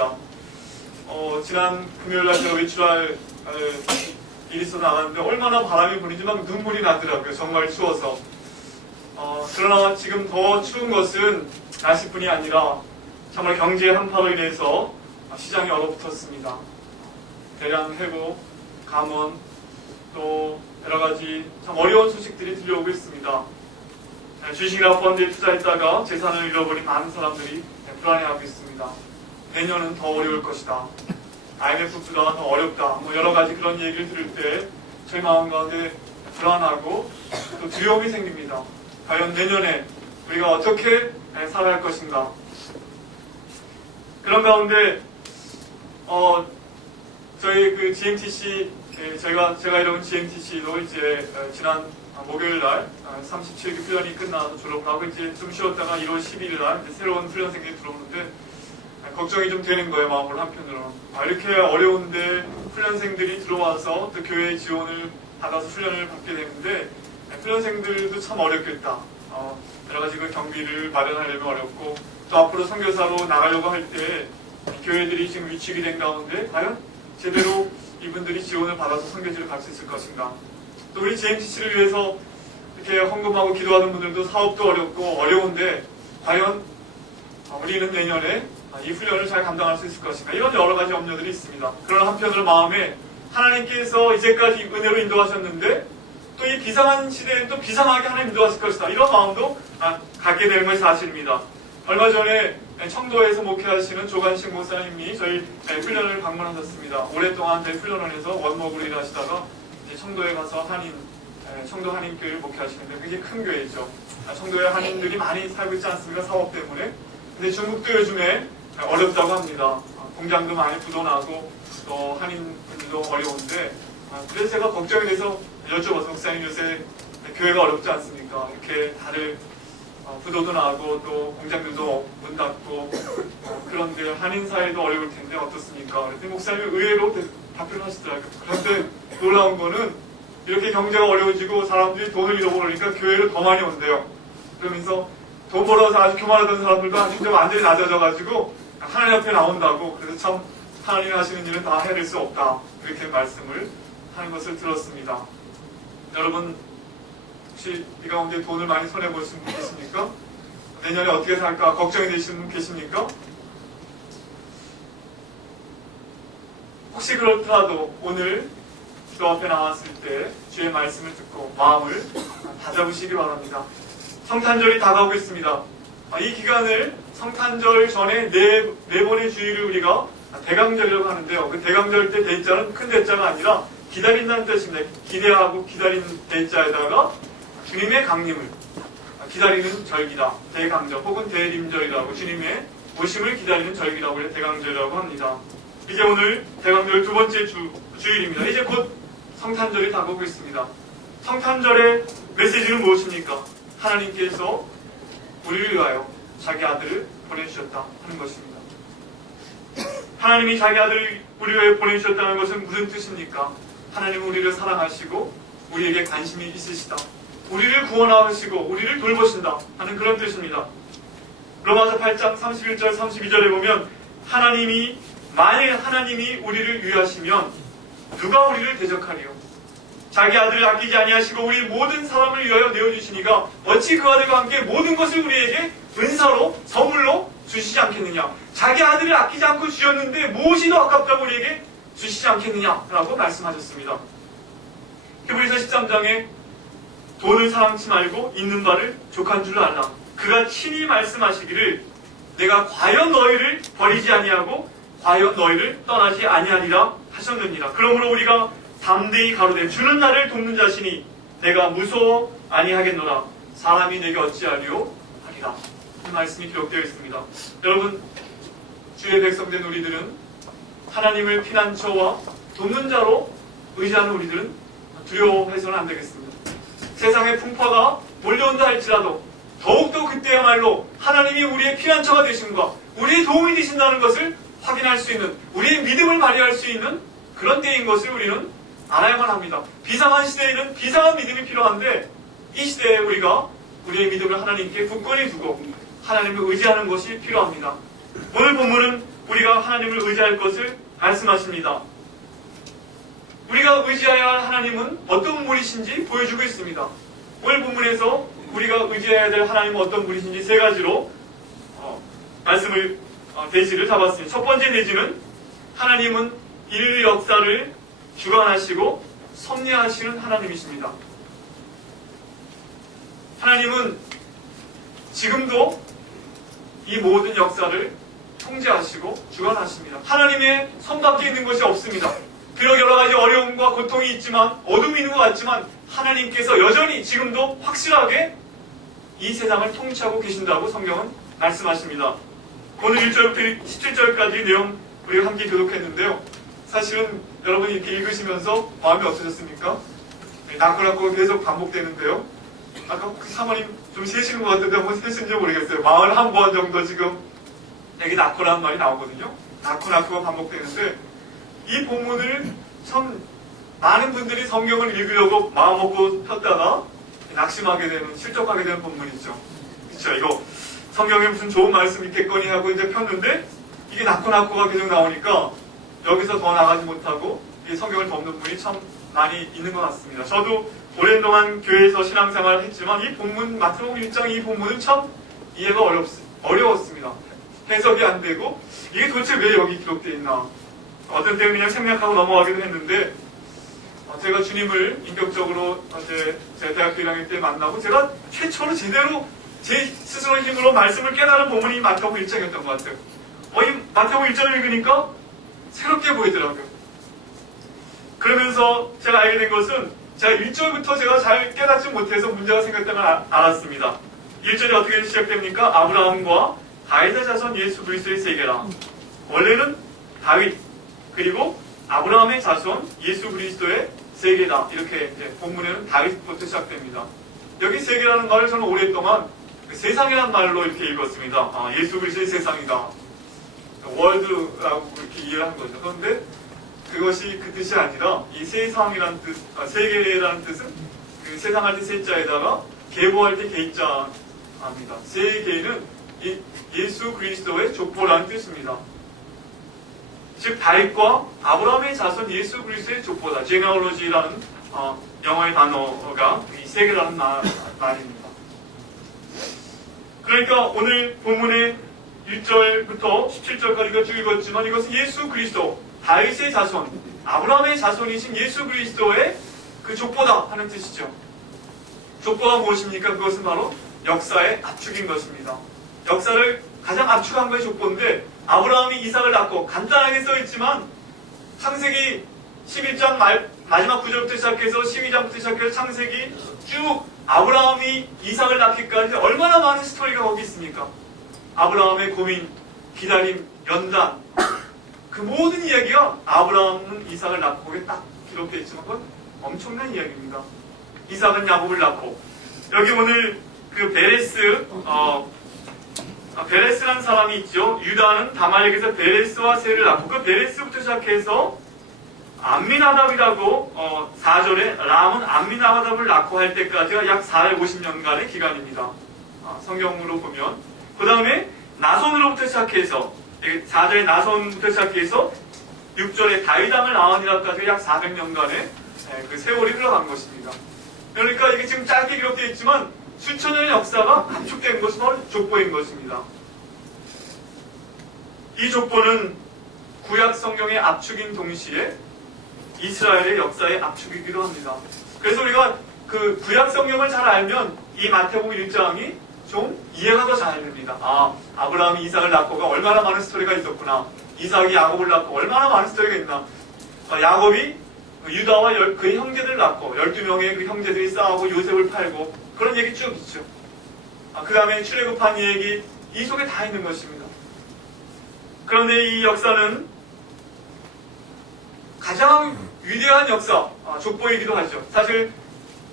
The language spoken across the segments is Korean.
있습니다. 지난 금요일날 제가 외출할 일이 있어 나갔는데 얼마나 바람이 부는지 막 눈물이 나더라고요. 정말 추워서. 그러나 지금 더 추운 것은 날씨뿐이 아니라 정말 경제 한파로 인해서 시장이 얼어붙었습니다. 대량 해고, 감원, 또 여러가지 참 어려운 소식들이 들려오고 있습니다. 주식이나 펀드에 투자했다가 재산을 잃어버린 많은 사람들이 불안해하고 있습니다. 내년은 더 어려울 것이다. IMF 부도가 더 어렵다. 여러가지 그런 얘기를 들을 때 저희 마음 가운데 불안하고 또 두려움이 생깁니다. 과연 내년에 우리가 어떻게 살아야 할 것인가. 그런 가운데 저희 그 GMTC 제가 이룬 GMTC도 이제 지난 목요일 날 37기 훈련이 끝나서 졸업을 하고 이제 좀 쉬었다가 1월 12일 날 새로운 훈련생들이 들어오는데 걱정이 좀 되는 거예요. 마음으로 한편으로. 이렇게 어려운데 훈련생들이 들어와서 또 교회의 지원을 받아서 훈련을 받게 되는데 훈련생들도 참 어렵겠다. 여러 가지 그 경비를 마련하려면 어렵고 또 앞으로 선교사로 나가려고 할 때 교회들이 지금 위축이 된 가운데 과연 제대로 이분들이 지원을 받아서 선교지를 갈 수 있을 것인가. 또 우리 GMTC를 위해서 이렇게 헌금하고 기도하는 분들도 사업도 어렵고 어려운데 과연 우리는 내년에 이 훈련을 잘 감당할 수 있을 것인가. 이런 여러 가지 염려들이 있습니다. 그러나 한편으로 마음에 하나님께서 이제까지 은혜로 인도하셨는데 또 이 비상한 시대엔 또 비상하게 하나님 인도하실 것이다. 이런 마음도 갖게 되는 것이 사실입니다. 얼마 전에 청도에서 목회하시는 조관식 목사님이 저희 훈련을 방문하셨습니다. 오랫동안 저희 훈련원에서 원목으로 일하시다가 이제 청도에 가서 청도 한인교회를 목회하시는데 굉장히 큰 교회죠. 청도에 한인들이 많이 살고 있지 않습니까? 사업 때문에. 근데 중국도 요즘에 어렵다고 합니다. 공장도 많이 부도나고 또 한인분들도 어려운데 그래서 제가 걱정이 돼서 여쭤봐서 목사님 요새 교회가 어렵지 않습니까? 이렇게 다들 부도도 나고 또 공장들도 문 닫고 그런데 한인 사회도 어려울 텐데 어떻습니까? 그랬더니 목사님이 의외로 답변을 하시더라고요. 그런데 놀라운 거는 이렇게 경제가 어려워지고 사람들이 돈을 잃어버리니까 교회로 더 많이 온대요. 그러면서 돈 벌어서 아주 교만하던 사람들도 아주 좀 완전히 낮아져가지고 하나님 앞에 나온다고. 그래서 참 하나님이 하시는 일은 다 해낼 수 없다. 그렇게 말씀을 하는 것을 들었습니다. 여러분 혹시 이 가운데 돈을 많이 손해보신 분 계십니까? 내년에 어떻게 살까 걱정이 되시는 분 계십니까? 혹시 그렇더라도 오늘 기도 앞에 나왔을 때 주의 말씀을 듣고 마음을 다잡으시기 바랍니다. 성탄절이 다가오고 있습니다. 이 기간을 성탄절 전에 네 번의 주일을 우리가 대강절이라고 하는데요. 그 대강절 때 대자는 큰 대자가 아니라 기다린다는 뜻입니다. 기대하고 기다리는 대자에다가 주님의 강림을 기다리는 절기다. 대강절 혹은 대림절이라고 주님의 오심을 기다리는 절기라고 해서 대강절이라고 합니다. 이제 오늘 대강절 두 번째 주일입니다. 이제 곧 성탄절이 다가오고 있습니다. 성탄절의 메시지는 무엇입니까? 하나님께서 우리를 위하여 자기 아들을 보내주셨다 하는 것입니다. 하나님이 자기 아들을 우리 위하여 보내주셨다는 것은 무슨 뜻입니까? 하나님은 우리를 사랑하시고 우리에게 관심이 있으시다. 우리를 구원하시고 우리를 돌보신다 하는 그런 뜻입니다. 로마서 8장 31절 32절에 보면 만일 하나님이 우리를 위하시면 누가 우리를 대적하리요? 자기 아들을 아끼지 아니하시고 우리 모든 사람을 위하여 내어주시니까 어찌 그 아들과 함께 모든 것을 우리에게 은사로 선물로 주시지 않겠느냐. 자기 아들을 아끼지 않고 주셨는데 무엇이 더 아깝다고 우리에게 주시지 않겠느냐라고 말씀하셨습니다. 히브리서 13장에 돈을 사랑치 말고 있는 바를 족한 줄로 알라. 그가 친히 말씀하시기를 내가 과연 너희를 버리지 아니하고 과연 너희를 떠나지 아니하리라 하셨느니라. 그러므로 우리가 담대히 가로되 주는 나를 돕는 자시니 내가 무서워 아니하겠노라. 사람이 내게 어찌하리요 하리라. 이 말씀이 기록되어 있습니다. 여러분 주의 백성된 우리들은 하나님을 피난처와 돕는 자로 의지하는 우리들은 두려워해서는 안 되겠습니다. 세상의 풍파가 몰려온다 할지라도 더욱더 그때야말로 하나님이 우리의 피난처가 되심과 우리의 도움이 되신다는 것을 확인할 수 있는, 우리의 믿음을 발휘할 수 있는 그런 때인 것을 우리는 알아야만 합니다. 비상한 시대에는 비상한 믿음이 필요한데 이 시대에 우리가 우리의 믿음을 하나님께 굳건히 두고 하나님을 의지하는 것이 필요합니다. 오늘 본문은 우리가 우리가 하나님을 의지할 것을 말씀하십니다. 우리가 의지해야 할 하나님은 어떤 분이신지 보여주고 있습니다. 오늘 본문에서 우리가 의지해야 될 하나님은 어떤 분이신지 세 가지로 말씀을 대지를 잡았습니다. 첫 번째 대지는 하나님은 인류 역사를 주관하시고 섭리하시는 하나님이십니다. 하나님은 지금도 이 모든 역사를 통제하시고 주관하십니다. 하나님의 손 밖에 있는 것이 없습니다. 비록 여러 가지 어려움과 고통이 있지만, 어둠이 있는 것 같지만 하나님께서 여전히 지금도 확실하게 이 세상을 통치하고 계신다고 성경은 말씀하십니다. 오늘 1절부터 17절까지 내용 우리가 함께 교독했는데요. 사실은 여러분이 이렇게 읽으시면서 마음이 어떠셨습니까? 낳고 계속 반복되는데요. 아까 그 사모님 좀 세시는 것 같은데 한번 세신지 모르겠어요. 41번 정도 지금 여기 낳고라는 말이 나오거든요. 낳고가 반복되는데 이 본문을 참 많은 분들이 성경을 읽으려고 마음먹고 폈다가 낙심하게 되는, 실족하게 되는 본문이죠. 그렇죠? 이거 성경에 무슨 좋은 말씀 있겠거니 하고 이제 폈는데 이게 낳고가 계속 나오니까 여기서 더 나가지 못하고 이 성경을 덮는 분이 참 많이 있는 것 같습니다. 저도 오랜 동안 교회에서 신앙생활을 했지만 이 본문, 마태복음 1장 이 본문은 참 이해가 어려웠습니다. 해석이 안 되고 이게 도대체 왜 여기 기록되어 있나. 어떤 때는 그냥 생략하고 넘어가기도 했는데 제가 주님을 인격적으로 제가 대학교 1학년 때 만나고 제가 최초로 제대로 제 스스로의 힘으로 말씀을 깨달은 본문이 마태복음 1장이었던 것 같아요. 이 마태복음 1장을 읽으니까 새롭게 보이더라고요. 그러면서 제가 알게 된 것은 제가 1절부터 제가 잘 깨닫지 못해서 문제가 생겼다는 걸 알았습니다. 1절이 어떻게 시작됩니까? 아브라함과 다윗의 자손 예수 그리스도의 세계라. 원래는 다윗 그리고 아브라함의 자손 예수 그리스도의 세계다. 이렇게 본문에는 다윗부터 시작됩니다. 여기 세계라는 말을 저는 오랫동안 세상이라는 말로 이렇게 읽었습니다. 예수 그리스도의 세상이다. 월드라고 이렇게 이해를 한 거죠. 그런데 그것이 그 뜻이 아니라 이 세상이라는 뜻, 세계라는 뜻은 그 세상할 때 세자에다가 계보할 때 계자입니다. 세계는 예수 그리스도의 족보라는 뜻입니다. 즉 다윗과 아브라함의 자손 예수 그리스도의 족보다. genealogy라는 영어의 단어가 이 세계라는 말입니다. 그러니까 오늘 본문의 1절부터 17절까지가 쭉 읽었지만 이것은 예수 그리스도, 다윗의 자손, 아브라함의 자손이신 예수 그리스도의 그 족보다 하는 뜻이죠. 족보가 무엇입니까? 그것은 바로 역사의 압축인 것입니다. 역사를 가장 압축한 것이 족보인데 아브라함이 이삭을 낳고 간단하게 써있지만 창세기 11장 마지막 9절부터 시작해서 12장부터 시작해서 창세기 쭉 아브라함이 이삭을 낳기까지 얼마나 많은 스토리가 거기 있습니까? 아브라함의 고민, 기다림, 연단 그 모든 이야기가 아브라함은 이삭을 낳고 거기에 딱 기록되어 있지만 그건 엄청난 이야기입니다. 이삭은 야곱을 낳고 여기 오늘 그 베레스라는 사람이 있죠. 유다는 다말렉에서 베레스와 세를 낳고 그 베레스부터 시작해서 암미나답이라고 4절에 람은 암미나답을 낳고 할 때까지가 약 450년간의 기간입니다. 성경으로 보면 그 다음에 나손으로부터 시작해서 4절에 나손부터 시작해서 6절에 다윗왕을 낳으니라까지 약 400년간의 그 세월이 흘러간 것입니다. 그러니까 이게 지금 짧게 기록되어 있지만 수천 년의 역사가 압축된 것이 바로 족보인 것입니다. 이 족보는 구약 성경의 압축인 동시에 이스라엘의 역사의 압축이기도 합니다. 그래서 우리가 그 구약 성경을 잘 알면 이 마태복음 1장이 좀 이해가 더 잘 됩니다. 아브라함이 이삭을 낳고가 얼마나 많은 스토리가 있었구나. 이삭이 야곱을 낳고 얼마나 많은 스토리가 있나. 야곱이 유다와 그의 형제들을 낳고 12명의 그 형제들이 싸우고 요셉을 팔고 그런 얘기 쭉 있죠. 그 다음에 출애굽한 얘기 이 속에 다 있는 것입니다. 그런데 이 역사는 가장 위대한 역사, 족보이기도 하죠. 사실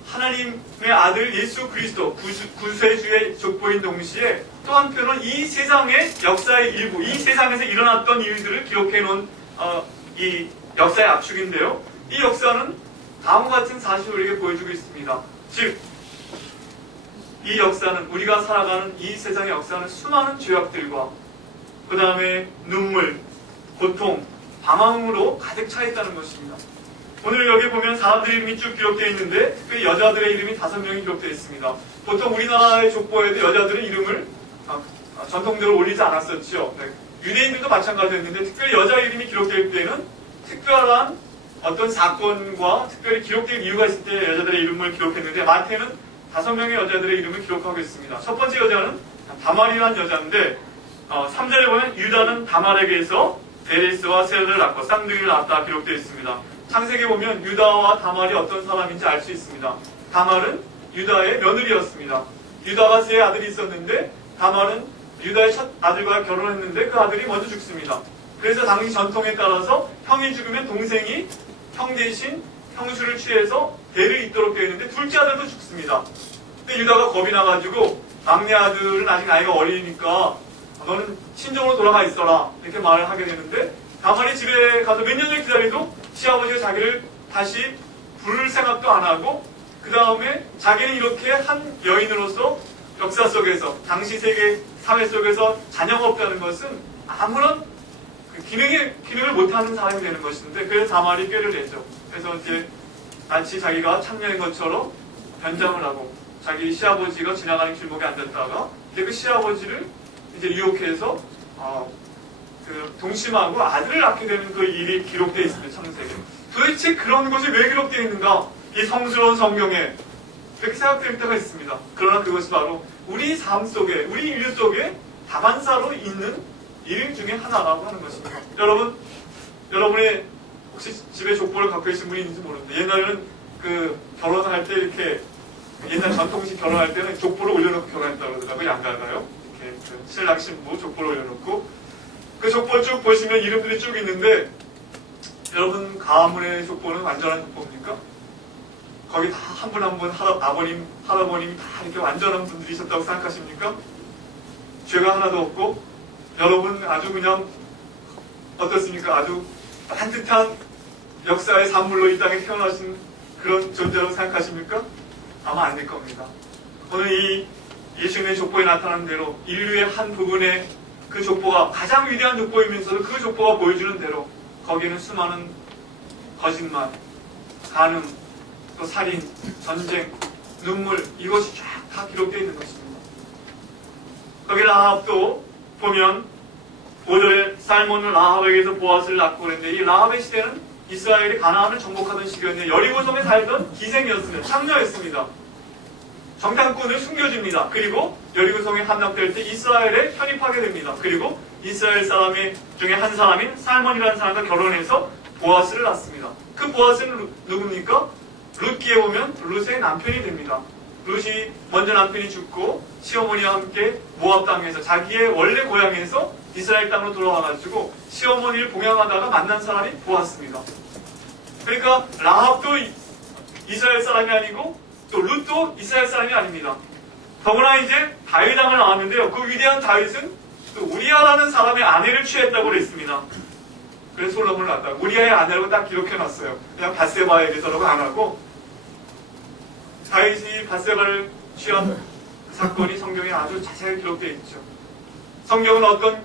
하나님의 아들 예수 그리스도 구세주의 족보인 동시에 또 한편은 이 세상의 역사의 일부, 이 세상에서 일어났던 일들을 기록해 놓은 이 역사의 압축인데요. 이 역사는 다음과 같은 사실을 우리에게 보여주고 있습니다. 즉, 이 역사는 우리가 살아가는 이 세상의 역사는 수많은 죄악들과 그 다음에 눈물, 고통, 방황으로 가득 차 있다는 것입니다. 오늘 여기 보면 사람들 이름이 쭉 기록되어 있는데 특별히 여자들의 이름이 5명이 기록되어 있습니다. 보통 우리나라의 족보에도 여자들의 이름을 전통적으로 올리지 않았었죠. 네. 유대인들도 마찬가지였는데 특별히 여자 이름이 기록될 때는 특별한 어떤 사건과 특별히 기록된 이유가 있을 때 여자들의 이름을 기록했는데 마태는 5명의 여자들의 이름을 기록하고 있습니다. 첫 번째 여자는 다말이라는 여자인데 3절에 보면 유다는 다말에게서 베레스와 세라를 낳고 쌍둥이를 낳았다 기록되어 있습니다. 창세기에 보면 유다와 다말이 어떤 사람인지 알 수 있습니다. 다말은 유다의 며느리였습니다. 유다가 3 아들이 있었는데 다말은 유다의 첫 아들과 결혼했는데 그 아들이 먼저 죽습니다. 그래서 당시 전통에 따라서 형이 죽으면 동생이 형 대신 형수를 취해서 대를 잇도록 되어 있는데 둘째 아들도 죽습니다. 근데 유다가 겁이 나가지고 막내 아들은 아직 나이가 어리니까 너는 친정으로 돌아가 있어라 이렇게 말을 하게 되는데 다말이 집에 가서 몇 년을 기다려도 시아버지가 자기를 다시 부를 생각도 안 하고 그 다음에 자기는 이렇게 한 여인으로서 역사 속에서 당시 세계 사회 속에서 자녀가 없다는 것은 아무런 기능을 못하는 사람이 되는 것인데 그래서 다말이 꾀를 내죠. 그래서 이제 마치 자기가 참녀인 것처럼 변장을 하고 자기 시아버지가 지나가는 길목에 앉았다가 이제 그 시아버지를 이제 유혹해서 동심하고 아들을 낳게 되는 그 일이 기록되어 있습니다. 창세기에. 도대체 그런 것이 왜 기록되어 있는가? 이 성스러운 성경에 그렇게 생각될 때가 있습니다. 그러나 그것이 바로 우리 삶 속에, 우리 인류 속에 다반사로 있는 일 중에 하나라고 하는 것입니다. 여러분의 혹시 집에 족보를 갖고 계신 분이 있는지 모르는데 옛날에는 그 결혼할 때 이렇게 옛날 전통식 결혼할 때는 족보를 올려놓고 결혼했다고 그러더라고요. 양가가요. 이렇게 그 신랑 신부 족보를 올려놓고 그 족보 쭉 보시면 이름들이 쭉 있는데 여러분 가문의 족보는 완전한 족보입니까? 거기 다 한 분 한 분 아버님, 할아버님 다 이렇게 완전한 분들이셨다고 생각하십니까? 죄가 하나도 없고 여러분 아주 그냥 어떻습니까? 아주 반듯한 역사의 산물로 이 땅에 태어나신 그런 존재라고 생각하십니까? 아마 안 될 겁니다. 오늘 이 예수님의 족보에 나타난 대로 인류의 한 부분의 그 족보가 가장 위대한 족보이면서도 그 족보가 보여주는 대로 거기에는 수많은 거짓말, 간음, 또 살인, 전쟁, 눈물 이것이 쫙 다 기록되어 있는 것입니다. 거기 라합도 보면 5절에 살몬은 라합에게서 보아스를 낳고 그랬는데 이 라합의 시대는 이스라엘이 가나안을 정복하던 시기였는데 여리고성에 살던 기생이었습니다. 창녀였습니다. 정탐꾼을 숨겨줍니다. 그리고 여리고성에 함락될 때 이스라엘에 편입하게 됩니다. 그리고 이스라엘 사람 중에 한 사람인 살몬이라는 사람과 결혼해서 보아스를 낳습니다. 그 보아스는 누굽니까? 룻기에 보면 룻의 남편이 됩니다. 룻이 먼저 남편이 죽고 시어머니와 함께 모압 땅에서 자기의 원래 고향에서 이스라엘 땅으로 돌아와가지고 시어머니를 봉양하다가 만난 사람이 보았습니다. 그러니까 라합도 이스라엘 사람이 아니고 또 룻도 이스라엘 사람이 아닙니다. 더구나 이제 다윗 왕을 나왔는데요. 그 위대한 다윗은 또 우리아라는 사람의 아내를 취했다고 그랬습니다. 그래서 솔로몬을 낳았다. 우리아의 아내라고 딱 기록해놨어요. 그냥 밧세바에 대해서라고 안 하고 다윗이 밧세바를 취한 사건이 성경에 아주 자세하게 기록되어 있죠. 성경은 어떤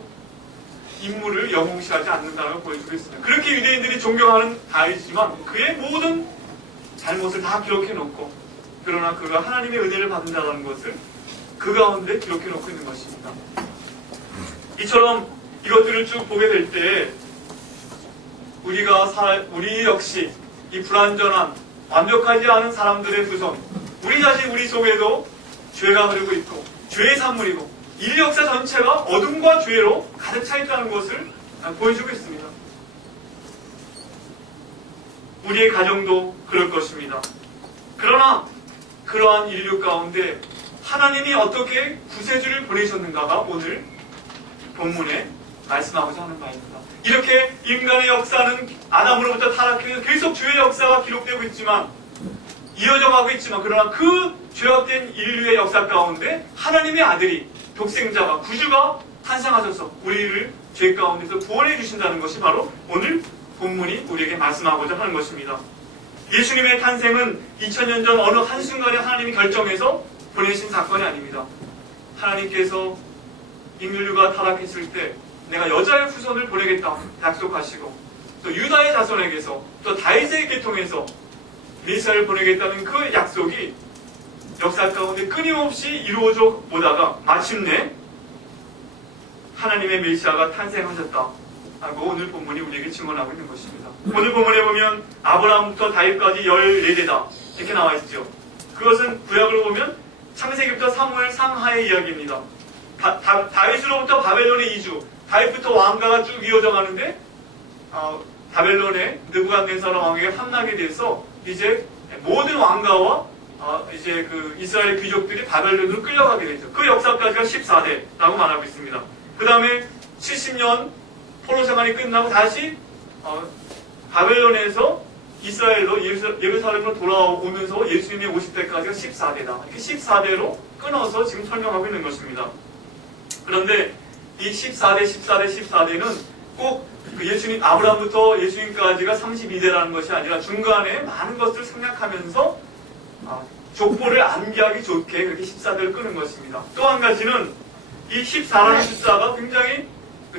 인물을 영웅시하지 않는다는 걸 보여주고 있습니다. 그렇게 유대인들이 존경하는 다윗이지만 그의 모든 잘못을 다 기록해놓고 그러나 그가 하나님의 은혜를 받는다는 것을 그 가운데 기록해놓고 있는 것입니다. 이처럼 이것들을 쭉 보게 될 때 우리 역시 이 불완전한 완벽하지 않은 사람들의 구성, 우리 자신 우리 속에도 죄가 흐르고 있고 죄의 산물이고 인류 역사 전체가 어둠과 죄로 가득 차 있다는 것을 보여주고 있습니다. 우리의 가정도 그럴 것입니다. 그러나 그러한 인류 가운데 하나님이 어떻게 구세주를 보내셨는가가 오늘 본문에 말씀하고자 하는 바입니다. 이렇게 인간의 역사는 아담으로부터 타락해서 계속 죄의 역사가 기록되고 있지만 이어져 가고 있지만 그러나 그 죄악된 인류의 역사 가운데 하나님의 아들이 독생자가 구주가 탄생하셔서 우리를 죄 가운데서 구원해 주신다는 것이 바로 오늘 본문이 우리에게 말씀하고자 하는 것입니다. 예수님의 탄생은 2000년 전 어느 한순간에 하나님이 결정해서 보내신 사건이 아닙니다. 하나님께서 인류가 타락했을 때 내가 여자의 후손을 보내겠다 약속하시고, 또 유다의 자손에게서 또 다윗의 계통에서 메시아를 보내겠다는 그 약속이 역사 가운데 끊임없이 이루어져 오다가 마침내 하나님의 메시아가 탄생하셨다 하고 오늘 본문이 우리에게 증언하고 있는 것입니다. 오늘 본문에 보면 아브라함부터 다윗까지 14대다 이렇게 나와 있죠. 그것은 구약으로 보면 창세기부터 사무엘 상하의 이야기입니다. 다윗으로부터 바벨론의 이주, 다윗부터 왕가가 쭉 이어져 가는데 바벨론의 느부갓네살 왕에게 함락에 대해서 이제 모든 왕가와 이제 그 이스라엘 귀족들이 바벨론으로 끌려가게 되죠. 그 역사까지가 14대라고 말하고 있습니다. 그 다음에 70년 포로 생활이 끝나고 다시 바벨론에서 이스라엘로 예루살렘으로 돌아오면서 예수님이 오실 때까지가 14대다. 이렇게 14대로 끊어서 지금 설명하고 있는 것입니다. 그런데 이 14대는 꼭 그 예수님, 아브라함부터 예수님까지가 32대라는 것이 아니라 중간에 많은 것들을 생략하면서 족보를 암기하기 좋게 그렇게 14대를 끄는 것입니다. 또 한 가지는 이 14라는 숫자가 굉장히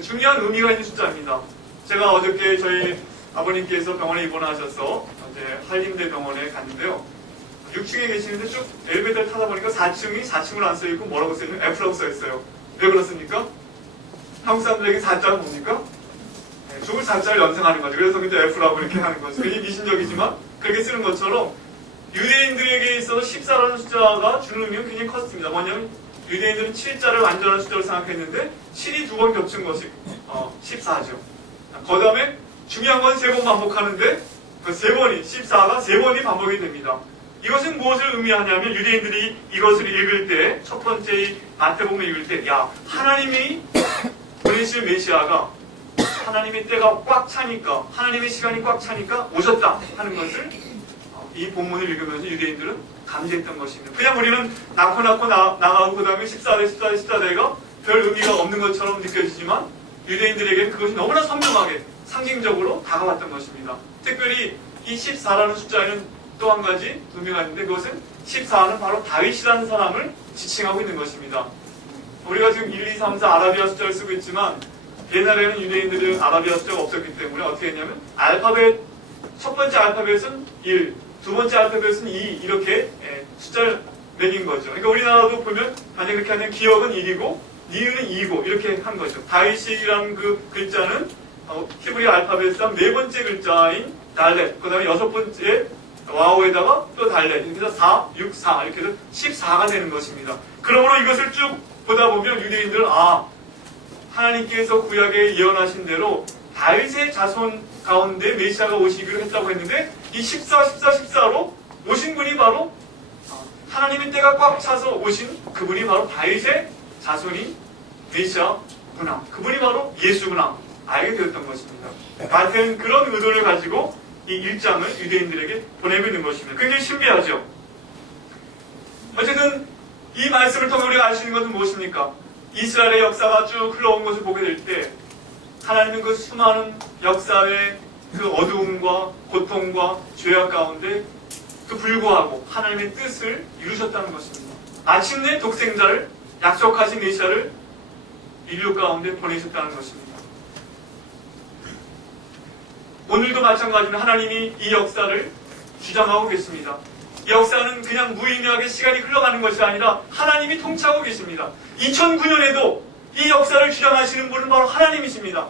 중요한 의미가 있는 숫자입니다. 제가 어저께 저희 아버님께서 병원에 입원하셔서 이제 한림대 병원에 갔는데요. 6층에 계시는데 쭉 엘리베이터를 타다 보니까 4층이 4층으로 안 써있고 뭐라고 써있는 F라고 써있어요. 왜 그렇습니까? 한국 사람들에게 4자가 뭡니까? 죽을 4자를 연상하는 거죠. 그래서 근데 F라고 이렇게 하는 거죠. 굉장히 미신적이지만 그렇게 쓰는 것처럼 유대인들에게 있어서 14라는 숫자가 주는 의미는 굉장히 컸습니다. 뭐냐면 유대인들은 7자를 완전한 숫자로 생각했는데 7이 2번 겹친 것이 14죠. 그 다음에 중요한 건 3번 반복하는데 그 3번이 14가 3번이 반복이 됩니다. 이것은 무엇을 의미하냐면 유대인들이 이것을 읽을 때 첫 번째 이 마태복음 읽을 때 하나님이 보내실 메시아가 하나님의 때가 꽉 차니까 하나님의 시간이 꽉 차니까 오셨다 하는 것을 이 본문을 읽으면서 유대인들은 감지했던 것입니다. 그냥 우리는 낳고 나가고 그 다음에 14대가 별 의미가 없는 것처럼 느껴지지만 유대인들에게는 그것이 너무나 선명하게 상징적으로 다가왔던 것입니다. 특별히 이 14라는 숫자에는 또 한 가지 의미가 있는데 그것은 14는 바로 다윗이라는 사람을 지칭하고 있는 것입니다. 우리가 지금 1, 2, 3, 4 아라비아 숫자를 쓰고 있지만 옛날에는 유대인들은 아라비아 숫자가 없었기 때문에 어떻게 했냐면 첫 번째 알파벳은 1, 두 번째 알파벳은 2 이렇게 숫자를 매긴 거죠. 그러니까 우리나라도 보면 만약 그렇게 하면 기억은 1이고 니은은 2고 이렇게 한 거죠. 다윗이라는 그 글자는 히브리 알파벳상 네 번째 글자인 달렛, 그 다음에 여섯 번째 와우에다가 또 달렛, 이렇게 해서 4, 6, 4 이렇게 해서 14가 되는 것입니다. 그러므로 이것을 쭉 보다 보면 유대인들은 하나님께서 구약에 예언하신 대로 다윗의 자손 가운데 메시아가 오시기로 했다고 했는데 이 14로 오신 분이 바로 하나님의 때가 꽉 차서 오신 그분이 바로 다윗의 자손인 메시아구나. 그분이 바로 예수구나. 알게 되었던 것입니다. 마태는 그런 의도를 가지고 이 1장을 유대인들에게 보내고 있는 것입니다. 굉장히 신비하죠. 어쨌든 이 말씀을 통해 우리가 알 수 있는 것은 무엇입니까? 이스라엘의 역사가 쭉 흘러온 것을 보게 될 때 하나님은 그 수많은 역사의 그 어두움과 고통과 죄악 가운데 그 불구하고 하나님의 뜻을 이루셨다는 것입니다. 마침내 독생자를 약속하신 메시아를 인류 가운데 보내셨다는 것입니다. 오늘도 마찬가지로 하나님이 이 역사를 주장하고 계십니다. 이 역사는 그냥 무의미하게 시간이 흘러가는 것이 아니라 하나님이 통치하고 계십니다. 2009년에도 이 역사를 주장하시는 분은 바로 하나님이십니다.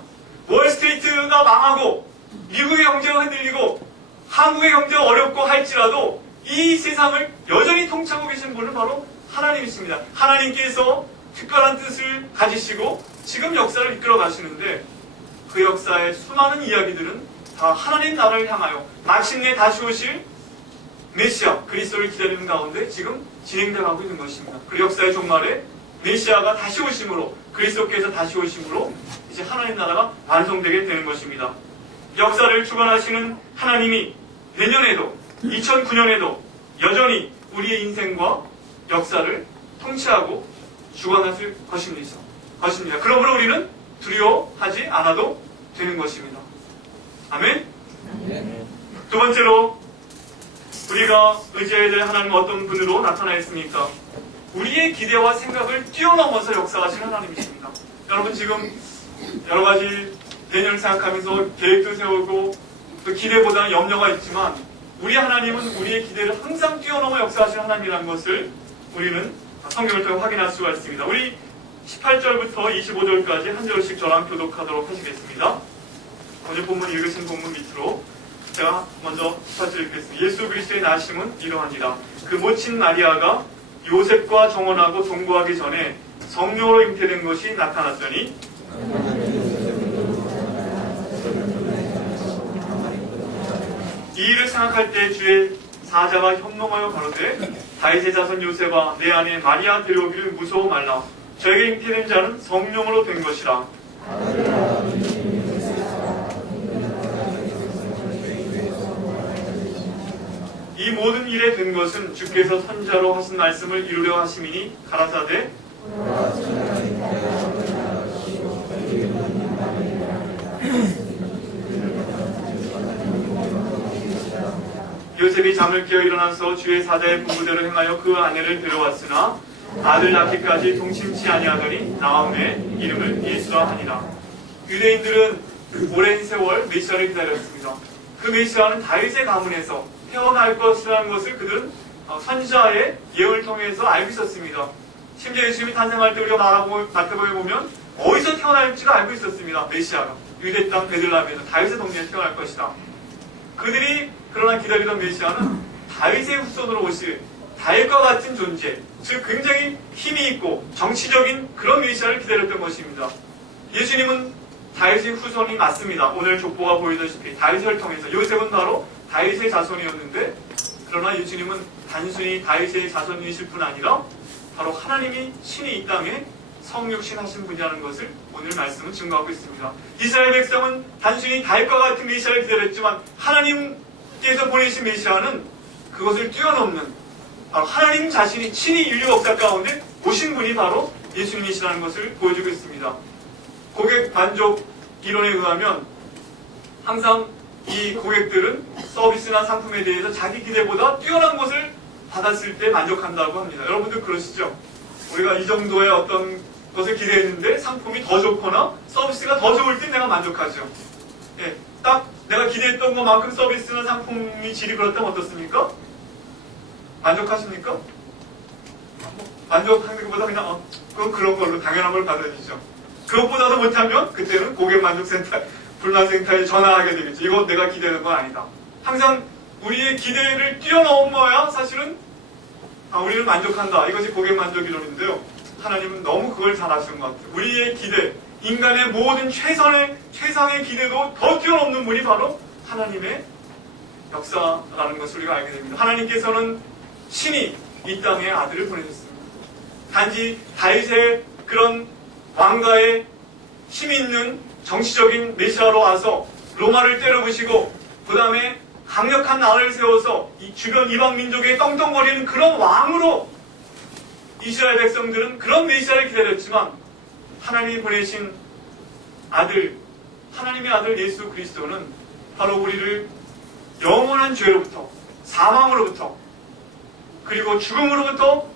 월스트리트가 망하고 미국의 경제가 흔들리고 한국의 경제가 어렵고 할지라도 이 세상을 여전히 통치하고 계신 분은 바로 하나님이십니다. 하나님께서 특별한 뜻을 가지시고 지금 역사를 이끌어 가시는데 그 역사의 수많은 이야기들은 다 하나님 나라를 향하여 마침내 다시 오실 메시아 그리스도를 기다리는 가운데 지금 진행되고 있는 것입니다. 그 역사의 종말에 메시아가 다시 오심으로 그리스도께서 다시 오심으로 이제 하나님 나라가 완성되게 되는 것입니다. 역사를 주관하시는 하나님이 내년에도 2009년에도 여전히 우리의 인생과 역사를 통치하고 주관하실 것입니다. 그러므로 우리는 두려워하지 않아도 되는 것입니다. 아멘? 두 번째로 우리가 의지해야 될 하나님은 어떤 분으로 나타나 있습니까? 우리의 기대와 생각을 뛰어넘어서 역사하시는 하나님이십니다. 여러분 지금 여러 가지 내년을 생각하면서 계획도 세우고 또 기대보다는 염려가 있지만 우리 하나님은 우리의 기대를 항상 뛰어넘어 역사하시는 하나님이라는 것을 우리는 성경을 통해 확인할 수가 있습니다. 우리 18절부터 25절까지 한 절씩 저랑 교독하도록 하시겠습니다. 오늘 본문 읽으신 본문 밑으로 제가 먼저 18절 읽겠습니다. 예수 그리스도의 나심은 이러하니라. 그 모친 마리아가 요셉과 정혼하고 동거하기 전에 성령으로 잉태된 것이 나타났더니 이 일을 생각할 때 주의 사자가 현몽하여 가로되 다윗의 자손 요셉아 내 아내 마리아 데려오기를 무서워 말라. 저에게 잉태된 자는 성령으로 된 것이라. 이 모든 일에 된 것은 주께서 선자로 하신 말씀을 이루려 하심이니 가라사대 요셉이 잠을 깨어 일어나서 주의 사자의 분부대로 행하여 그 아내를 데려왔으나 아들 낳기까지 동심치 아니하더니 나음에 이름을 예수라 하니라. 유대인들은 오랜 세월 메시아를 기다렸습니다. 그 메시아는 다윗의 가문에서 태어날 것이라는 것을 그들은 선지자의 예언을 통해서 알고 있었습니다. 심지어 예수님이 탄생할 때 우리가 마태복음에 보면 어디서 태어날지도 알고 있었습니다. 메시아가 유대 땅 베들레헴에서 다윗의 동네에 태어날 것이다. 그들이 그러나 기다리던 메시아는 다윗의 후손으로 오실 다윗과 같은 존재, 즉 굉장히 힘이 있고 정치적인 그런 메시아를 기다렸던 것입니다. 예수님은 다윗의 후손이 맞습니다. 오늘 족보가 보이다시피 다윗을 통해서 요셉은 바로 다윗의 자손이었는데 그러나 예수님은 단순히 다윗의 자손이실 뿐 아니라 바로 하나님이 신이 이 땅에 성육신하신 분이라는 것을 오늘 말씀은 증거하고 있습니다. 이스라엘 백성은 단순히 다윗과 같은 메시아를 기다렸지만 하나님께서 보내신 메시아는 그것을 뛰어넘는 바로 하나님 자신이 친히 인류 역사 가운데 오신 분이 바로 예수님이시라는 것을 보여주고 있습니다. 고객 만족 이론에 의하면 항상 이 고객들은 서비스나 상품에 대해서 자기 기대보다 뛰어난 것을 받았을 때 만족한다고 합니다. 여러분들 그러시죠? 우리가 이 정도의 어떤 것을 기대했는데 상품이 더 좋거나 서비스가 더 좋을 때 내가 만족하죠. 예, 딱 내가 기대했던 것만큼 서비스나 상품이 질이 그렇다면 어떻습니까? 만족하십니까? 만족하는 것보다 그냥 그건 그런 걸로 당연한 걸 받아들이죠. 그것보다도 못하면 그때는 고객만족센터, 불만센터에 전화하게 되겠죠. 이거 내가 기대하는 건 아니다. 항상 우리의 기대를 뛰어넘어야 사실은 우리는 만족한다. 이것이 고객만족이론인데요. 하나님은 너무 그걸 잘 아시는 것 같아요. 우리의 기대, 인간의 모든 최상의 기대도 더 뛰어넘는 분이 바로 하나님의 역사라는 것을 우리가 알게 됩니다. 하나님께서는 신이 이 땅에 아들을 보내셨습니다. 단지 다윗의 그런 왕가의 힘 있는 정치적인 메시아로 와서 로마를 때려부시고 그 다음에 강력한 나라를 세워서 이 주변 이방 민족에 떵떵거리는 그런 왕으로 이스라엘 백성들은 그런 메시아를 기다렸지만 하나님이 보내신 아들, 하나님의 아들 예수 그리스도는 바로 우리를 영원한 죄로부터, 사망으로부터, 그리고 죽음으로부터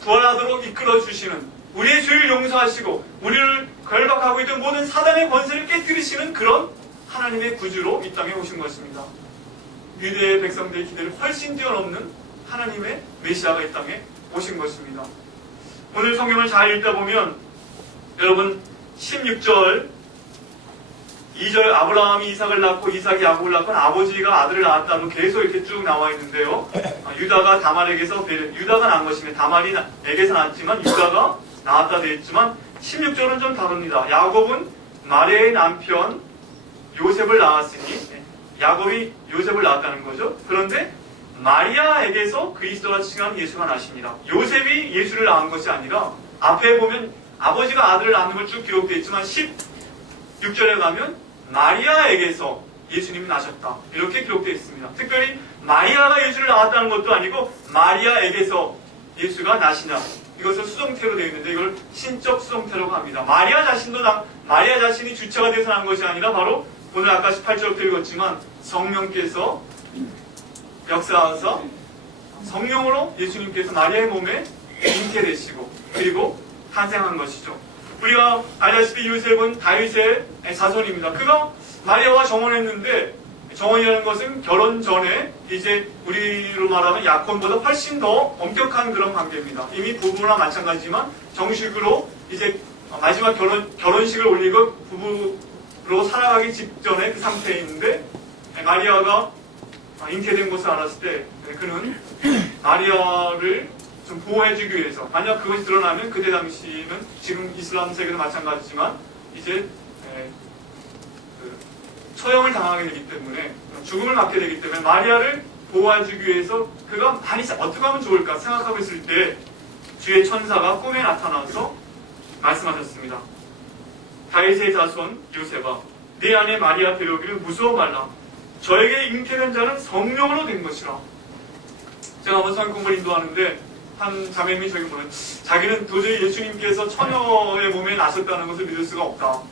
부활하도록 이끌어주시는, 우리의 죄를 용서하시고 우리를 결박하고 있던 모든 사단의 권세를 깨뜨리시는 그런 하나님의 구주로 이 땅에 오신 것입니다. 유대의 백성들의 기대를 훨씬 뛰어넘는 하나님의 메시아가 이 땅에 오신 것입니다. 오늘 성경을 잘 읽다 보면 여러분 16절 2절 아브라함이 이삭을 낳고 이삭이 야곱을 낳고 아버지가 아들을 낳았다고 계속 이렇게 쭉 나와 있는데요. 유다가 다말에게서 유다가 낳은 것이면 다말이에게서 낳았지만 유다가 낳았다 되어 있지만 16절은 좀 다릅니다. 야곱은 마리아의 남편 요셉을 낳았으니 야곱이 요셉을 낳았다는 거죠. 그런데 마리아에게서 그리스도가 칭하는 예수가 나십니다. 요셉이 예수를 낳은 것이 아니라 앞에 보면 아버지가 아들을 낳는 걸 쭉 기록되어 있지만 16절에 가면 마리아에게서 예수님이 나셨다. 이렇게 기록되어 있습니다. 특별히 마리아가 예수를 낳았다는 것도 아니고 마리아에게서 예수가 나시냐. 이것을 수동태로 되어 있는데 이걸 신적 수동태라고 합니다. 마리아 자신이 주체가 돼서 난 것이 아니라 바로 오늘 아까 18절부터 읽었지만 성령께서 역사하셔서 성령으로 예수님께서 마리아의 몸에 잉태되시고 그리고 탄생한 것이죠. 우리가 알다시피 요셉은 다윗의 자손입니다. 그가 마리아와 정혼했는데, 정혼이라는 것은 결혼 전에 이제 우리로 말하면 약혼보다 훨씬 더 엄격한 그런 관계입니다. 이미 부부나 마찬가지지만 정식으로 이제 마지막 결혼식을 올리고 부부로 살아가기 직전에 그 상태에 있는데, 마리아가 잉태된 것을 알았을 때 그는 마리아를 좀 보호해주기 위해서, 만약 그것이 드러나면 그때 당시는 지금 이슬람 세계도 마찬가지지만 이제 처형을 당하게 되기 때문에, 죽음을 맞게 되기 때문에 마리아를 보호해주기 위해서 그가 많이 어떻게 하면 좋을까 생각하고 있을 때 주의 천사가 꿈에 나타나서 말씀하셨습니다. 다윗의 자손 요셉아, 네 아내 마리아 데려오기를 무서워 말라. 저에게 잉태된 자는 성령으로 된 것이라. 제가 한번 성경 공부를 인도하는데 한 자매님이 저에게 보는, 자기는 도저히 예수님께서 처녀의 몸에 나셨다는 것을 믿을 수가 없다.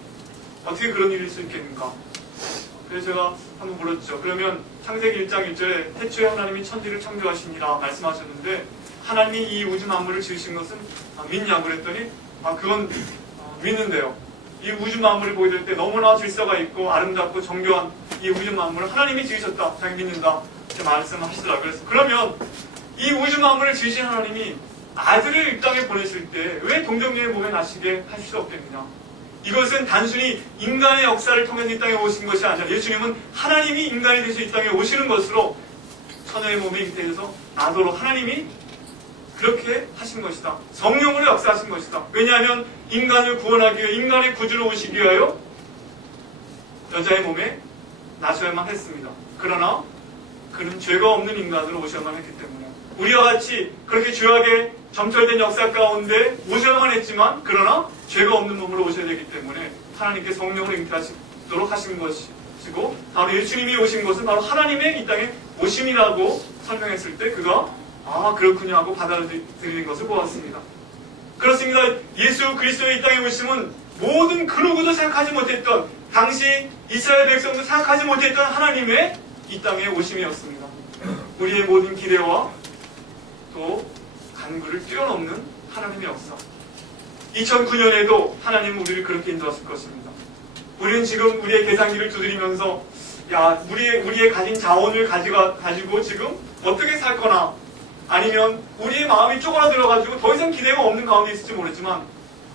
어떻게 그런 일이 있을 수 있겠는가? 그래서 제가 한번 물었죠. 그러면 창세기 1장 1절에 태초에 하나님이 천지를 창조하시니라 말씀하셨는데, 하나님이 이 우주 만물을 지으신 것은 믿냐고 그랬더니 그건 믿는데요. 이 우주 만물을 보게 될 때 너무나 질서가 있고 아름답고 정교한 이 우주 만물을 하나님이 지으셨다. 자기 믿는다. 이렇게 말씀하시더라고요. 그래서 그러면 이 우주 만물을 지으신 하나님이 아들을 이 땅에 보내실 때 왜 동정녀의 몸에 나시게 하실 수 없겠느냐? 이것은 단순히 인간의 역사를 통해서 이 땅에 오신 것이 아니라 예수님은 하나님이 인간이 되셔 이 땅에 오시는 것으로 처녀의 몸에 잉태해서 나도록 하나님이 그렇게 하신 것이다. 성령으로 역사하신 것이다. 왜냐하면 인간을 구원하기 위해, 인간의 구주로 오시기 위하여 여자의 몸에 나셔야만 했습니다. 그러나 그는 죄가 없는 인간으로 오셔야만 했기 때문에, 우리와 같이 그렇게 죄악에 점철된 역사 가운데 오셔야만 했지만, 그러나 죄가 없는 몸으로 오셔야 되기 때문에 하나님께 성령으로 잉태하시도록 하신 것이고, 바로 예수님이 오신 것은 바로 하나님의 이 땅에 오심이라고 설명했을 때 그가 그렇군요 하고 받아들이는 것을 보았습니다. 그렇습니다. 예수 그리스도의 이 땅에 오심은 모든 그 누구도 생각하지 못했던, 당시 이스라엘 백성도 생각하지 못했던 하나님의 이 땅에 오심이었습니다. 우리의 모든 기대와 또 간구를 뛰어넘는 하나님의 역사. 2009년에도 하나님은 우리를 그렇게 인도하실 것입니다. 우리는 지금 우리의 계산기를 두드리면서 우리의 가진 자원을 가지고 지금 어떻게 살 거나, 아니면 우리의 마음이 쪼그라들어가지고 더 이상 기대가 없는 가운데 있을지 모르지만,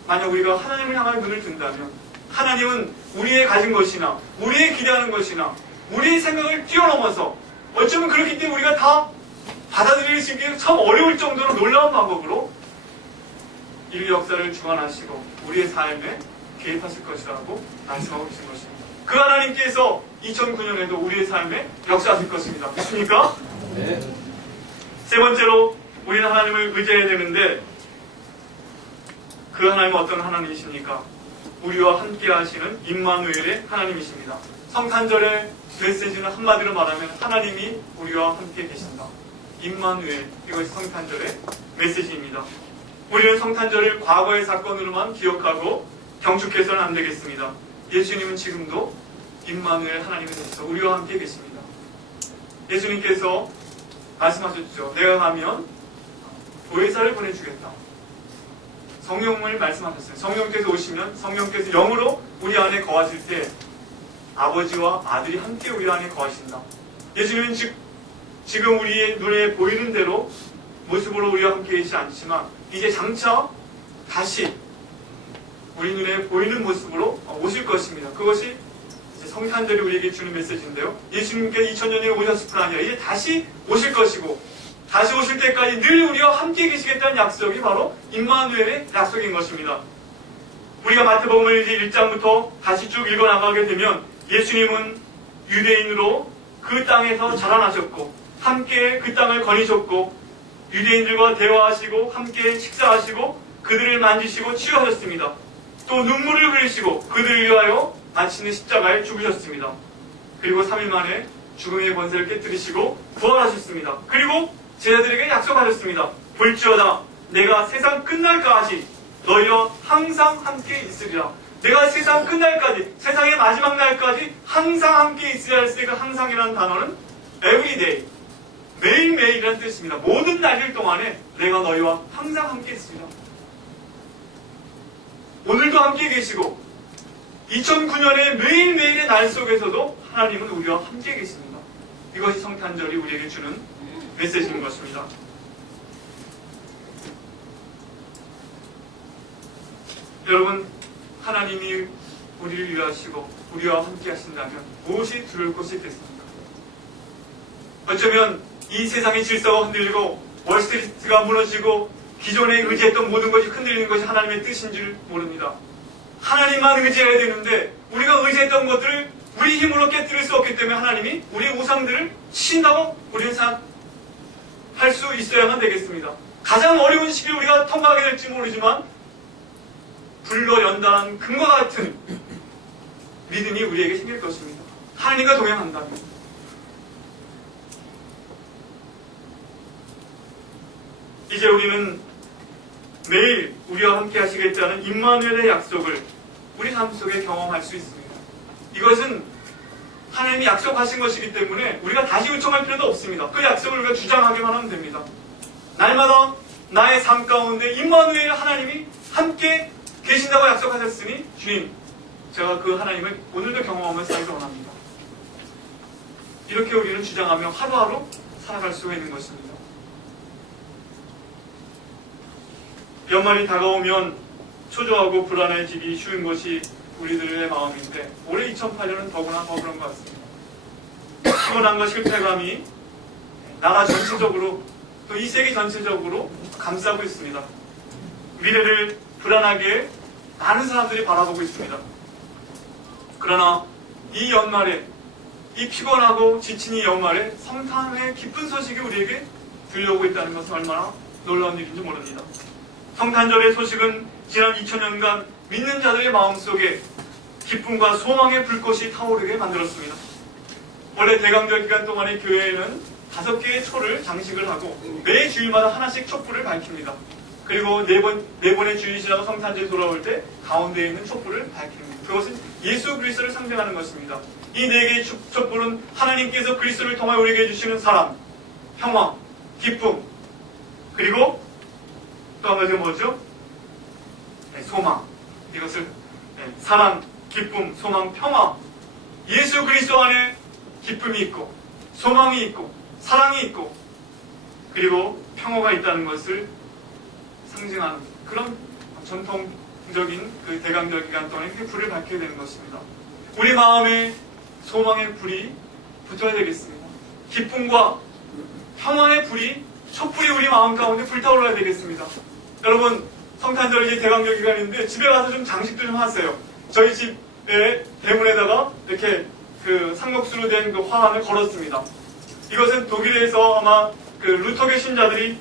만약 우리가 하나님을 향한 눈을 든다면 하나님은 우리의 가진 것이나 우리의 기대하는 것이나 우리의 생각을 뛰어넘어서, 어쩌면 그렇기 때문에 우리가 다 받아들일 수 있기 참 어려울 정도로 놀라운 방법으로 인류 역사를 주관하시고 우리의 삶에 개입하실 것이라고 말씀하고 계신 것입니다. 그 하나님께서 2009년에도 우리의 삶에 역사하실 것입니다. 믿습니까? 네. 세 번째로 우리는 하나님을 의지해야 되는데, 그 하나님은 어떤 하나님이십니까? 우리와 함께 하시는 임마누엘의 하나님이십니다. 성탄절의 메시지는 한마디로 말하면 하나님이 우리와 함께 계신다. 임마누엘, 이것이 성탄절의 메시지입니다. 우리는 성탄절을 과거의 사건으로만 기억하고 경축해서는 안 되겠습니다. 예수님은 지금도 임마누엘 하나님이 되셔서 우리와 함께 계십니다. 예수님께서 말씀하셨죠. 내가 가면 보혜사를 보내주겠다. 성령을 말씀하셨어요. 성령께서 오시면, 성령께서 영으로 우리 안에 거하실 때 아버지와 아들이 함께 우리 안에 거하신다. 예수님은 지금 우리의 눈에 보이는 대로 모습으로 우리와 함께 계시지 않지만, 이제 장차 다시 우리 눈에 보이는 모습으로 오실 것입니다. 그것이 이제 성탄절이 우리에게 주는 메시지인데요. 예수님께서 2000년에 오셨을 뿐 아니라 이제 다시 오실 것이고, 다시 오실 때까지 늘 우리와 함께 계시겠다는 약속이 바로 임마누엘의 약속인 것입니다. 우리가 마태복음 이제 1장부터 다시 쭉 읽어나가게 되면, 예수님은 유대인으로 그 땅에서 자라나셨고 함께 그 땅을 거니셨고 유대인들과 대화하시고 함께 식사하시고 그들을 만지시고 치유하셨습니다. 또 눈물을 흘리시고 그들을 위하여 마침내 십자가에 죽으셨습니다. 그리고 3일 만에 죽음의 권세를 깨뜨리시고 부활하셨습니다. 그리고 제자들에게 약속하셨습니다. 볼지어다 내가 세상 끝날까지 너희와 항상 함께 있으리라. 내가 세상 끝날까지, 세상의 마지막 날까지 항상 함께 있으리라 했을 때 그 항상이라는 단어는 everyday, 매일매일이라는 뜻입니다. 모든 날일 동안에 내가 너희와 항상 함께 있으리라. 오늘도 함께 계시고 2009년의 매일매일의 날 속에서도 하나님은 우리와 함께 계십니다. 이것이 성탄절이 우리에게 주는 메시지인 것입니다. 여러분, 하나님이 우리를 위하시고 우리와 함께 하신다면 무엇이 두려울 것이 있겠습니까? 어쩌면 이 세상의 질서가 흔들리고 월스트리트가 무너지고 기존에 의지했던 모든 것이 흔들리는 것이 하나님의 뜻인 줄 모릅니다. 하나님만 의지해야 되는데 우리가 의지했던 것들을 우리 힘으로 깨뜨릴 수 없기 때문에 하나님이 우리의 우상들을 치신다고 우리는 할 수 있어야만 되겠습니다. 가장 어려운 시기를 우리가 통과하게 될지 모르지만 불로 연단한 금과 같은 믿음이 우리에게 생길 것입니다. 하나님과 동행한다면. 이제 우리는 매일 우리와 함께 하시겠다는 임마누엘의 약속을 우리 삶 속에 경험할 수 있습니다. 이것은 하나님이 약속하신 것이기 때문에 우리가 다시 요청할 필요도 없습니다. 그 약속을 우리가 주장하기만 하면 됩니다. 날마다 나의 삶 가운데 임마누엘 하나님이 함께 계신다고 약속하셨으니 주님, 제가 그 하나님을 오늘도 경험하며 살기 원합니다. 이렇게 우리는 주장하며 하루하루 살아갈 수가 있는 것입니다. 연말이 다가오면 초조하고 불안해지기 쉬운 것이 우리들의 마음인데 올해 2008년은 더구나 더 그런 것 같습니다. 피곤함과 실패감이 나라 전체적으로 또 이 세계 전체적으로 감싸고 있습니다. 미래를 불안하게 많은 사람들이 바라보고 있습니다. 그러나 이 연말에 이 피곤하고 지친 이 연말에 성탄의 기쁜 소식이 우리에게 들려오고 있다는 것은 얼마나 놀라운 일인지 모릅니다. 성탄절의 소식은 지난 2000년간 믿는 자들의 마음속에 기쁨과 소망의 불꽃이 타오르게 만들었습니다. 원래 대강절 기간 동안의 교회에는 5개의 초를 장식을 하고 매 주일마다 하나씩 촛불을 밝힙니다. 그리고 네 번의 주일이 지나고 성탄절이 돌아올 때 가운데에 있는 촛불을 밝힙니다. 그것은 예수 그리스도를 상징하는 것입니다. 이 4개의 촛불은 하나님께서 그리스도를 통하여 우리에게 주시는 사랑, 평화, 기쁨, 그리고 또 한 가지가 뭐죠? 소망. 이것을 사랑, 기쁨, 소망, 평화. 예수 그리스도 안에 기쁨이 있고 소망이 있고 사랑이 있고 그리고 평화가 있다는 것을 상징하는 그런 전통적인 그 대강절 기간 동안에 불을 밝혀야 되는 것입니다. 우리 마음에 소망의 불이 붙어야 되겠습니다. 기쁨과 평화의 불이, 촛불이 우리 마음 가운데 불타올라야 되겠습니다. 여러분, 성탄절 이제 대강절 기간인데 집에 가서 좀 장식도 좀 하세요. 저희 집의 대문에다가 이렇게 그 상록수로 된 그 화환을 걸었습니다. 이것은 독일에서 아마 그 루터교 신자들이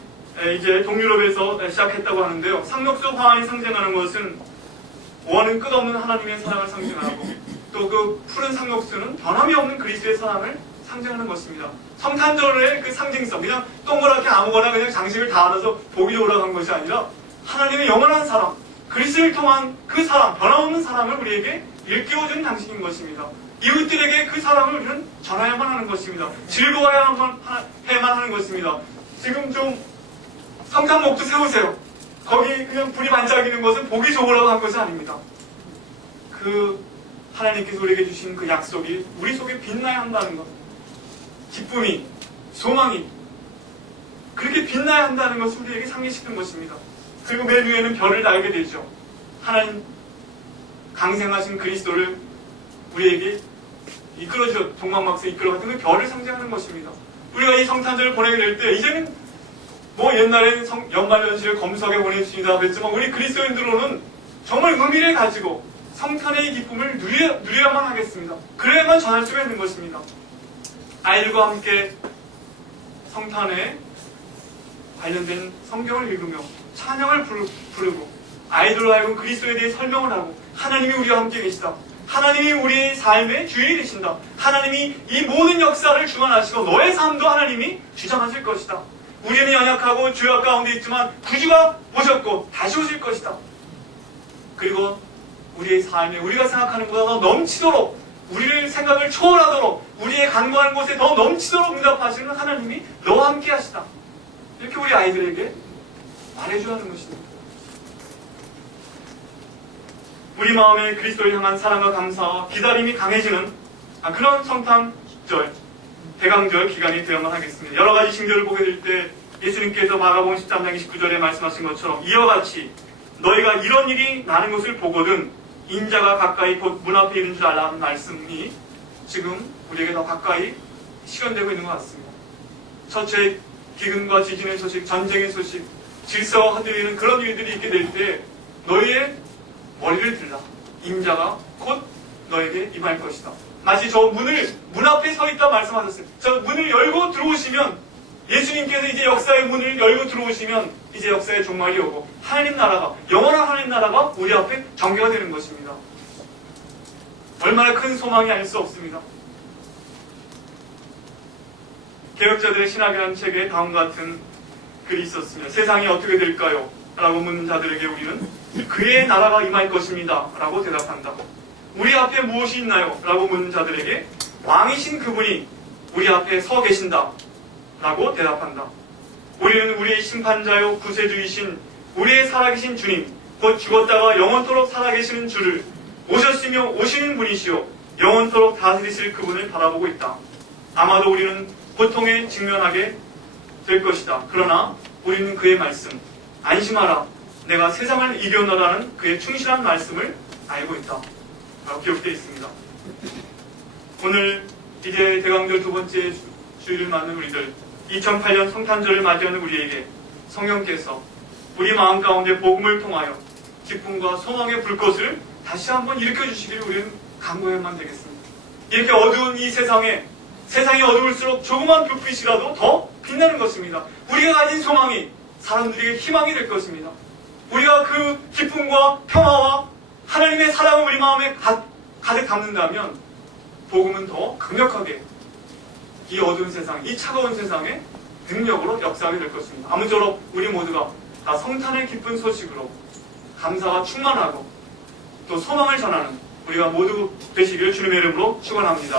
이제 동유럽에서 시작했다고 하는데요. 상록수 화환이 상징하는 것은 원은 끝없는 하나님의 사랑을 상징하고 또 그 푸른 상록수는 변함이 없는 그리스도의 사랑을 상징하는 것입니다. 성탄절의 그 상징성, 그냥 동그랗게 아무거나 그냥 장식을 다 알아서 보기 좋으라고 한 것이 아니라 하나님의 영원한 사랑, 그리스도를 통한 그 사랑, 변함없는 사랑을 우리에게 일깨워주는 장식인 것입니다. 이웃들에게 그 사랑을 우리는 전해야만 하는 것입니다. 즐거워야만 하는 것입니다. 지금 좀 성탄목도 세우세요. 거기 그냥 불이 반짝이는 것은 보기 좋으라고 한 것이 아닙니다. 그 하나님께서 우리에게 주신 그 약속이 우리 속에 빛나야 한다는 것. 기쁨이, 소망이 그렇게 빛나야 한다는 것을 우리에게 상기시키는 것입니다. 그리고 맨 위에는 별을 달게 되죠. 하나님 강생하신 그리스도를 우리에게 이끌어줘, 동방막스 이끌어갔던 그 별을 상징하는 것입니다. 우리가 이 성탄절을 보내게 될 때, 이제는 뭐 옛날에 연말연시를 검소하게 보내주시다 그랬지만, 우리 그리스도인들로는 정말 의미를 가지고 성탄의 기쁨을 누려야만 하겠습니다. 그래야만 전할 수가 있는 것입니다. 아이들과 함께 성탄에 관련된 성경을 읽으며 찬양을 부르고 아이들로 하여금 그리스도에 대해 설명을 하고 하나님이 우리와 함께 계시다. 하나님이 우리의 삶의 주인이 되신다. 하나님이 이 모든 역사를 주관하시고 너의 삶도 하나님이 주장하실 것이다. 우리는 연약하고 죄악 가운데 있지만 구주가 오셨고 다시 오실 것이다. 그리고 우리의 삶에 우리가 생각하는 것보다 더 넘치도록 우리를 생각을 초월하도록 우리의 간구하는 곳에 더 넘치도록 응답하시는 하나님이 너와 함께 하시다. 이렇게 우리 아이들에게 말해줘야 하는 것입니다. 우리 마음에 그리스도를 향한 사랑과 감사와 기다림이 강해지는 그런 성탄절, 대강절 기간이 되어야만 하겠습니다. 여러 가지 징조를 보게 될 때 예수님께서 마가복음 13장 29절에 말씀하신 것처럼 이와 같이 너희가 이런 일이 나는 것을 보거든 인자가 가까이 곧 문 앞에 있는 줄 알라는 말씀이 지금 우리에게 더 가까이 실현되고 있는 것 같습니다. 첫째, 기근과 지진의 소식, 전쟁의 소식, 질서가 흔들리는 그런 일들이 있게 될 때 너희의 머리를 들라. 인자가 곧 너에게 임할 것이다. 마치 저 문 앞에 서 있다 말씀하셨어요. 저 문을 열고 들어오시면 예수님께서 이제 역사의 문을 열고 들어오시면 이제 역사의 종말이 오고 하나님 나라가, 영원한 하나님 나라가 우리 앞에 전개가 되는 것입니다. 얼마나 큰 소망이 알 수 없습니다. 개혁자들의 신학이라는 책에 다음과 같은 글이 있었으며 세상이 어떻게 될까요? 라고 묻는 자들에게 우리는 그의 나라가 임할 것입니다. 라고 대답한다. 우리 앞에 무엇이 있나요? 라고 묻는 자들에게 왕이신 그분이 우리 앞에 서 계신다. 라고 대답한다. 우리는 우리의 심판자요 구세주이신 우리의 살아계신 주님, 곧 죽었다가 영원토록 살아계시는 주를 오셨으며 오시는 분이시요 영원토록 다스리실 그분을 바라보고 있다. 아마도 우리는 고통에 직면하게 될 것이다. 그러나 우리는 그의 말씀, 안심하라, 내가 세상을 이겨너라는 그의 충실한 말씀을 알고 있다. 라고 기록되어 있습니다. 오늘 이제 대강절 두 번째 주일을 맞는 우리들, 2008년 성탄절을 맞이하는 우리에게 성령께서 우리 마음 가운데 복음을 통하여 기쁨과 소망의 불꽃을 다시 한번 일으켜주시기를 우리는 간구해야만 되겠습니다. 이렇게 어두운 이 세상이 어두울수록 조그만 불빛이라도 더 빛나는 것입니다. 우리가 가진 소망이 사람들에게 희망이 될 것입니다. 우리가 그 기쁨과 평화와 하나님의 사랑을 우리 마음에 가득 담는다면 복음은 더 강력하게 이 어두운 세상, 이 차가운 세상에 능력으로 역사하게 될 것입니다. 아무쪼록 우리 모두가 다 성탄의 기쁜 소식으로 감사가 충만하고 또 소망을 전하는 우리가 모두 되시기를 주님의 이름으로 축원합니다.